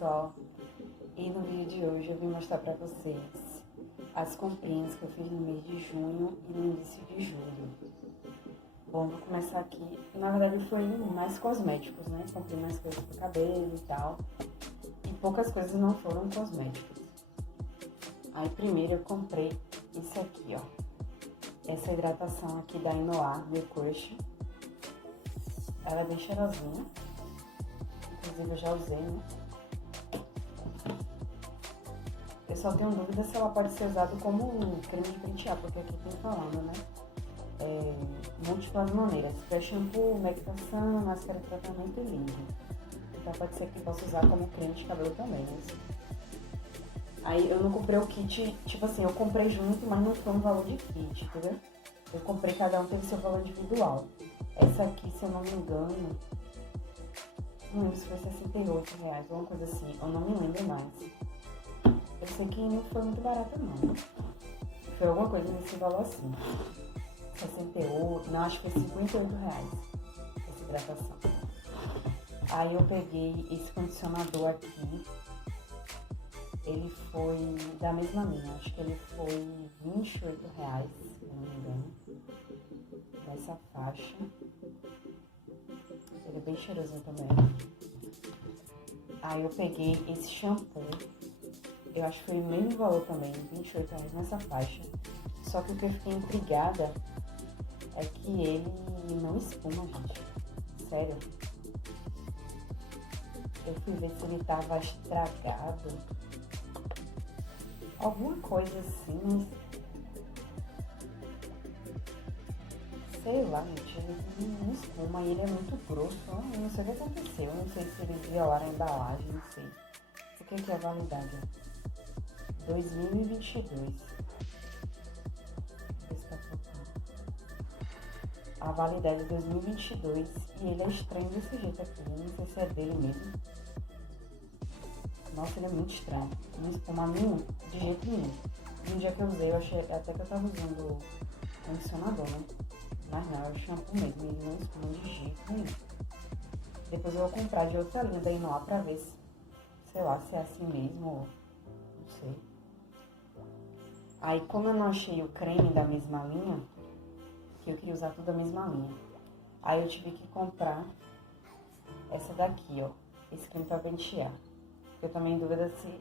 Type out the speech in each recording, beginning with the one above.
pessoal, e no vídeo de hoje eu vim mostrar pra vocês as comprinhas que eu fiz no mês de junho e no início de julho. Bom, vou começar aqui, na verdade foi mais cosméticos, né? Comprei mais coisas pro cabelo e tal, e poucas coisas não foram cosméticos. Aí primeiro eu comprei isso aqui, ó, essa hidratação aqui da Inoar, Meu Crush. Ela é bem cheirosinha, inclusive eu já usei, né? Eu só tenho dúvida se ela pode ser usada como um creme de pentear, porque aqui tem falando, né? Múltiplas maneiras, pré-shampoo, meditação, máscara de tratamento e língua. Então pode ser que possa usar como creme de cabelo também, né? Aí eu não comprei o kit, tipo assim, eu comprei junto, mas não foi um valor de kit, entendeu? Eu comprei, cada um teve seu valor individual. Essa aqui, se eu não me engano, não lembro se foi R$68, alguma coisa assim, eu não me lembro mais. Eu sei que não foi muito barata não, foi alguma coisa nesse valor assim. 68, não, acho que foi R$58 essa hidratação. Aí eu peguei esse condicionador aqui, ele foi da mesma linha, acho que ele foi R$28, se não me engano, nessa faixa. Ele é bem cheirosinho também. Aí eu peguei esse shampoo, eu acho que foi o mesmo valor também, R$28 nessa faixa. Só que o que eu fiquei intrigada é que ele não espuma, gente. Sério. Eu fui ver se ele tava estragado. Alguma coisa assim, mas... sei lá, gente, ele não espuma e ele é muito grosso. Eu não sei o que aconteceu, eu não sei se eles violaram a embalagem, não sei. O que é a validade? 2022. A validade é 2022 e ele é estranho desse jeito aqui, não sei se é dele mesmo. Nossa, ele é muito estranho, não espuma nenhum, de jeito nenhum. No dia que eu usei, eu achei até que eu tava usando condicionador, né? Mas não, é o shampoo mesmo, ele não espuma de jeito nenhum. Depois eu vou comprar de outra linha da Inoar pra ver se, sei lá, se é assim mesmo, ou não sei. Aí, como eu não achei o creme da mesma linha, que eu queria usar tudo da mesma linha, aí eu tive que comprar essa daqui, ó, esse creme pra pentear. Eu também em dúvida se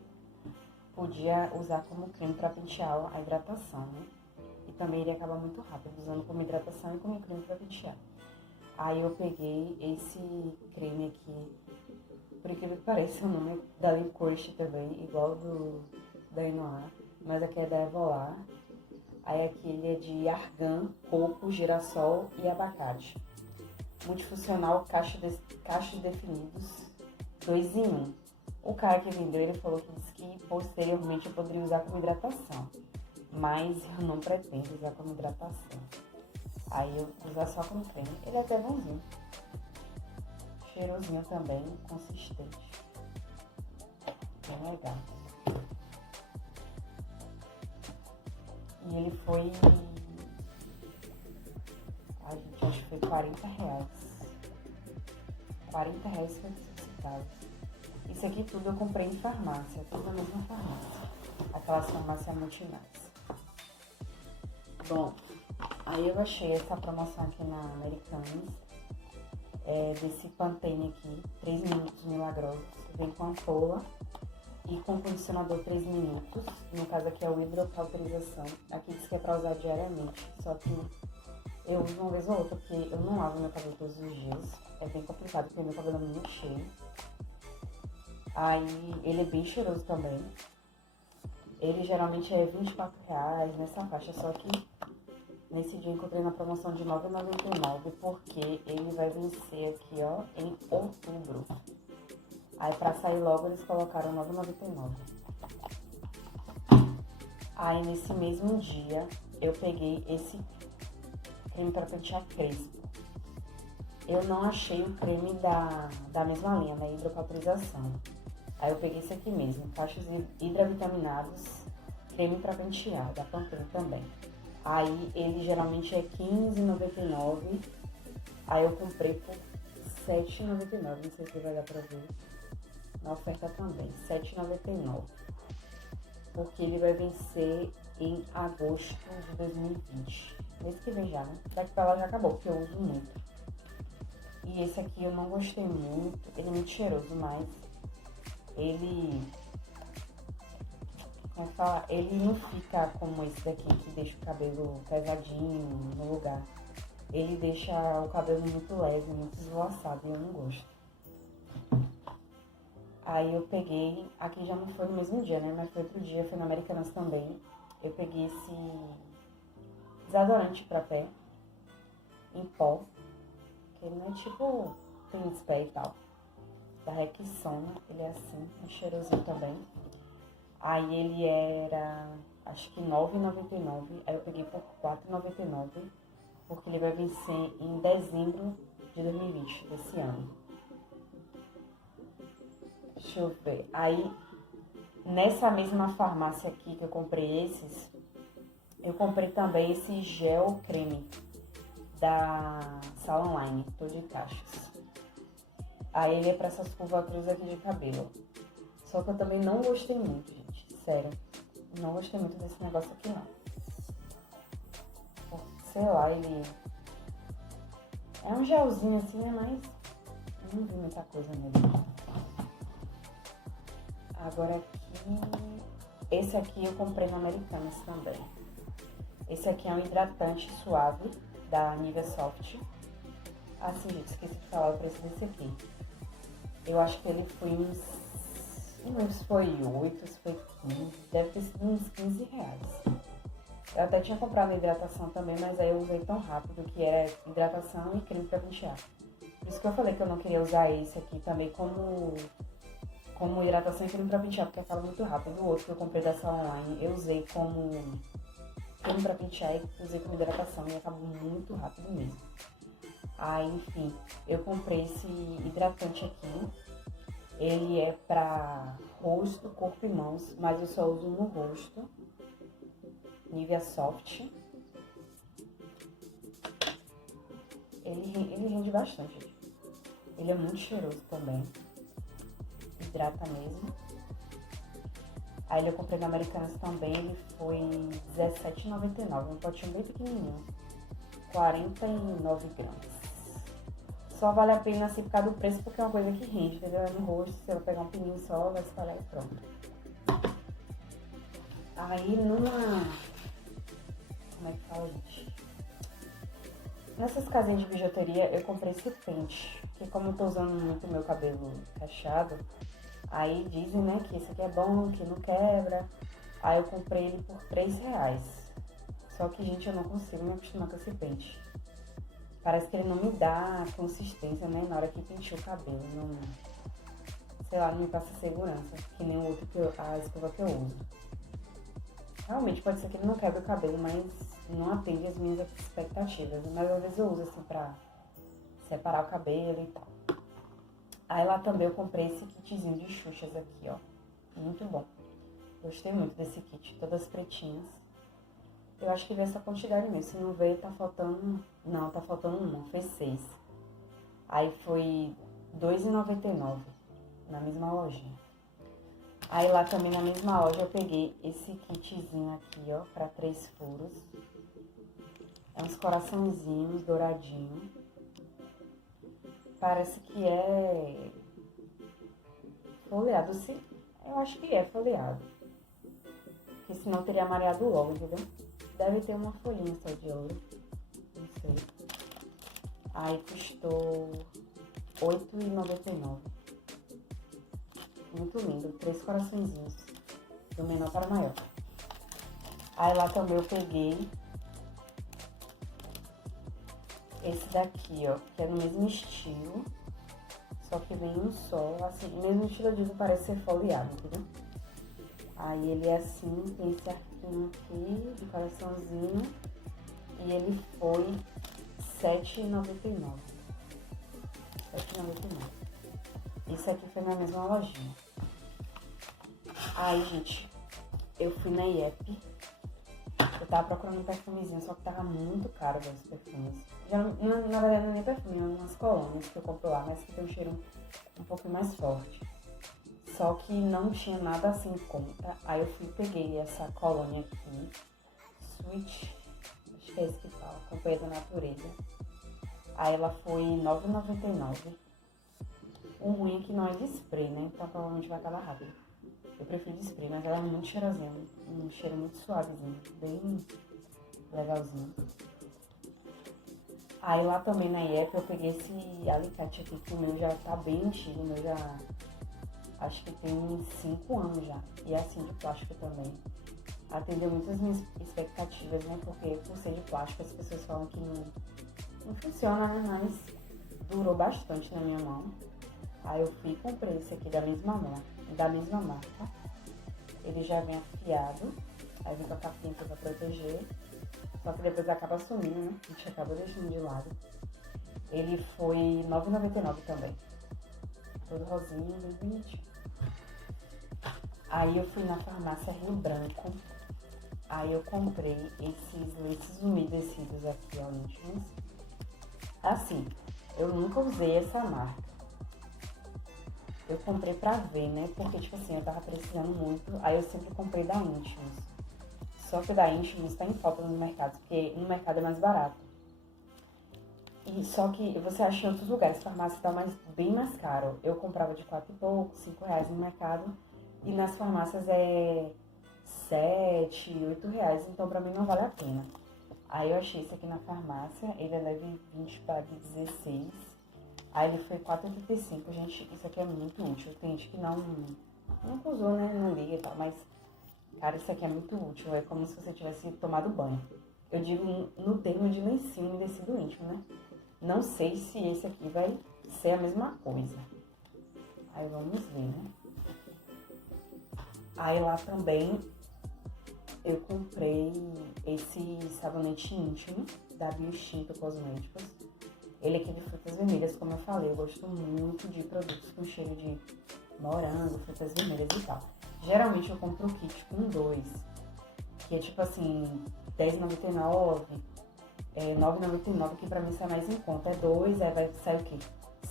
podia usar como creme pra pentear a hidratação, né? E também ele acaba muito rápido, usando como hidratação e como creme pra pentear. Aí eu peguei esse creme aqui, por incrível que pareça, o nome é da Meu Crush também, igual da Inoar, mas aqui é da Evolar. Aí aqui ele é de argan, coco, girassol e abacate. Multifuncional, cachos definidos, 2 em 1. O cara que vendeu, ele falou que disse que posteriormente eu poderia usar como hidratação, mas eu não pretendo usar como hidratação. Aí eu vou usar só como creme. Ele é até bonzinho, cheirosinho também, consistente, bem legal. E ele foi, a gente, acho que foi R$40. R$40 foi necessitado. Isso aqui tudo eu comprei em farmácia, tudo na mesma farmácia. Aquelas farmácias multimarcas. Bom, aí eu achei essa promoção aqui na Americanas, desse Pantene aqui, 3 minutos milagrosos. Vem com ampola e com condicionador 3 minutos. No caso aqui é o hidrocauterização. Aqui diz que é pra usar diariamente, só que eu uso uma vez ou outra, porque eu não lavo meu cabelo todos os dias. É bem complicado, porque meu cabelo é muito cheio. Aí ele é bem cheiroso também. Ele geralmente é R$24 nessa faixa, só que nesse dia eu encontrei na promoção de R$9,99, porque ele vai vencer aqui, ó, em outubro. Aí pra sair logo eles colocaram R$9,99. Aí nesse mesmo dia eu peguei esse creme para pentear crespo. Eu não achei o creme da mesma linha, né, hidrocauterização. Aí eu peguei esse aqui mesmo, cachos hidravitaminados, creme para pentear, da Pantene também. Aí ele geralmente é R$15,99, aí eu comprei por R$7,99, não sei se vai dar pra ver. na oferta também, R$ 7,99. Porque ele vai vencer em agosto de 2020. Mês que vem já, né? Daqui pra lá já acabou, porque eu uso muito. E esse aqui eu não gostei muito. Ele é muito cheiroso, mas ele... como é que fala? Ele não fica como esse daqui, que deixa o cabelo pesadinho no lugar. Ele deixa o cabelo muito leve, muito esvoaçado, e eu não gosto. Aí eu peguei, aqui já não foi no mesmo dia, né? Mas foi outro dia, foi na Americanas também. Eu peguei esse desodorante pra pé, em pó, que ele não é tipo tênis pé e tal. Da Rexona, ele é assim, um cheirosinho também. Aí ele era, acho que R$ 9,99, aí eu peguei por R$ 4,99, porque ele vai vencer em dezembro de 2020, desse ano. Deixa eu ver. Aí, nessa mesma farmácia aqui que eu comprei esses, eu comprei também esse gel creme da Sala Online, todo de caixas. Aí ele é pra essas curvaturas aqui de cabelo. Só que eu também não gostei muito, gente. Sério. Não gostei muito desse negócio aqui, não. Sei lá, ele... é um gelzinho assim, né? Mas eu não vi muita coisa nele. Agora aqui... esse aqui eu comprei no Americanas também. Esse aqui é um hidratante suave da Nivea Soft. Assim, gente, esqueci de falar o preço desse aqui. Eu acho que ele foi uns... não lembro se foi 8, se foi 15. Deve ter sido uns R$ 15. Eu até tinha comprado hidratação também, mas aí eu usei tão rápido que era hidratação e creme pra pentear. Por isso que eu falei que eu não queria usar esse aqui também como hidratação e creme pra pentear, porque acaba muito rápido. O outro que eu comprei da Sala Online, eu usei como creme pra pentear e usei como hidratação e acabou muito rápido mesmo. Aí, enfim, eu comprei esse hidratante aqui. Ele é pra rosto, corpo e mãos, mas eu só uso no rosto. Nivea Soft. Ele rende bastante. Ele é muito cheiroso também. Hidrata mesmo. Aí eu comprei na Americanas também, ele foi R$17,99, um potinho bem pequenininho, 49 gramas. Só vale a pena assim por causa do preço, porque é uma coisa que rende, entendeu? No rosto, você vai pegar um pininho só, vai espalhar e pronto. Aí como é que fala, gente? Nessas casinhas de bijuteria eu comprei esse pente, porque como eu tô usando muito meu cabelo cacheado, aí dizem, né, que esse aqui é bom, que não quebra. Aí eu comprei ele por R$3. Só que, gente, eu não consigo me acostumar com esse pente. Parece que ele não me dá consistência, né, na hora que penteio o cabelo. Não, sei lá, não me passa segurança, que nem o outro a escova que eu uso. Realmente pode ser que ele não quebre o cabelo, mas não atende as minhas expectativas. Mas às vezes eu uso assim pra separar o cabelo e tal. Aí lá também eu comprei esse kitzinho de Xuxas aqui, ó. Muito bom. Gostei muito desse kit, todas pretinhas. Eu acho que veio essa quantidade mesmo. Se não veio, tá faltando... não, tá faltando uma. Foi 6. Aí foi R$2,99 na mesma lojinha. Aí lá também na mesma loja eu peguei esse kitzinho aqui, ó, pra 3 furos. É uns coraçãozinhos douradinhos. Parece que é folheado, sim. Eu acho que é folheado. Porque senão teria mareado logo, entendeu? Deve ter uma folhinha só de ouro. Não sei. Aí custou R$8,99. Muito lindo. 3 coraçõezinhos. Do menor para o maior. Aí lá também eu peguei esse daqui, ó, que é no mesmo estilo, só que vem um só, assim, mesmo estilo, eu digo, parece ser folheado, entendeu? Aí ele é assim, tem esse arquinho aqui, de coraçãozinho, e ele foi R$7,99. R$7,99. Esse aqui foi na mesma lojinha. Aí, gente, eu fui na IEP. Eu tava procurando um perfumezinho, só que tava muito caro os perfumes. Já, na verdade, não é nem perfume, é umas colônias que eu compro lá, mas que tem um cheiro um pouquinho mais forte. Só que não tinha nada assim em conta. Aí eu fui e peguei essa colônia aqui, Sweet, acho que é isso que fala, Companhia da Natureza. Aí ela foi R$ 9,99. O ruim é que não é de spray, né? Então provavelmente vai acabar rápido. Eu prefiro de spray, mas ela é muito cheirosinha, um cheiro muito suavezinho, bem legalzinho. Aí lá também na IEP eu peguei esse alicate aqui, que o meu já tá bem antigo, o meu já acho que tem uns 5 anos já. E é assim de plástico também. Atendeu muitas minhas expectativas, né? Porque por ser de plástico as pessoas falam que não funciona, né? Mas durou bastante na minha mão. Aí eu fui e comprei esse aqui da mesma marca. Ele já vem afiado. Aí vem com a capinha aqui pra proteger. Só que depois acaba sumindo, né? A gente acaba deixando de lado. Ele foi R$ 9,99 também. Todo rosinho, bem bonitinho. Aí eu fui na farmácia Rio Branco. Aí eu comprei esses lenços umedecidos aqui, ó, íntimos. Assim, eu nunca usei essa marca. Eu comprei pra ver, né? Porque, tipo assim, eu tava precisando muito. Aí eu sempre comprei da Intimus. Só que da Intimus tá em falta no mercado, porque no mercado é mais barato. E só que você acha em outros lugares, farmácia tá bem mais caro. Eu comprava de 4 e pouco, R$ 5 no mercado. E nas farmácias é 7, R$ 8. Então pra mim não vale a pena. Aí eu achei esse aqui na farmácia. Ele é leve 20 para 16. Aí ele foi R$ 4,85. Gente, isso aqui é muito útil. Tem gente que nunca usou, né? Não liga e tal, mas... Cara, isso aqui é muito útil, é como se você tivesse tomado banho. Eu digo no termo de lencinho umedecido íntimo, né? Não sei se esse aqui vai ser a mesma coisa. Aí vamos ver, né? Aí lá também eu comprei esse sabonete íntimo da Bioextinto Cosméticos. Ele aqui de frutas vermelhas, como eu falei, eu gosto muito de produtos com cheiro de morango, frutas vermelhas e tal. Geralmente eu compro o kit com 2, que é tipo assim, R$10,99, R$9,99, que pra mim sai mais em conta. É 2, aí vai sair o quê?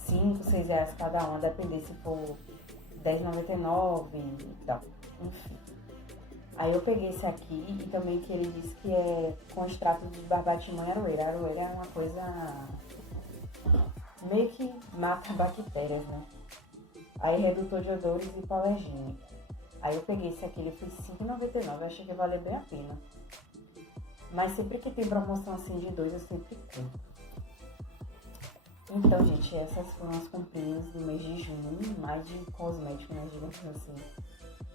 R$5, R$6 cada um, a depender se for R$10,99 e tal. Enfim. Aí eu peguei esse aqui e também que ele disse que é com extrato de barbatimã e aroeira. A aroeira é uma coisa meio que mata bactérias, né? Aí redutor de odores e hipoalergênico. Aí eu peguei esse aqui, ele foi R$5,99, achei que valia bem a pena. Mas sempre que tem promoção assim de 2, eu sempre compro. Então, gente, essas foram as comprinhas do mês de junho, mais de cosmético, né, digamos assim.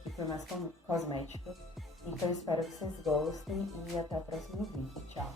Que foi mais cosmético. Então, espero que vocês gostem e até o próximo vídeo. Tchau!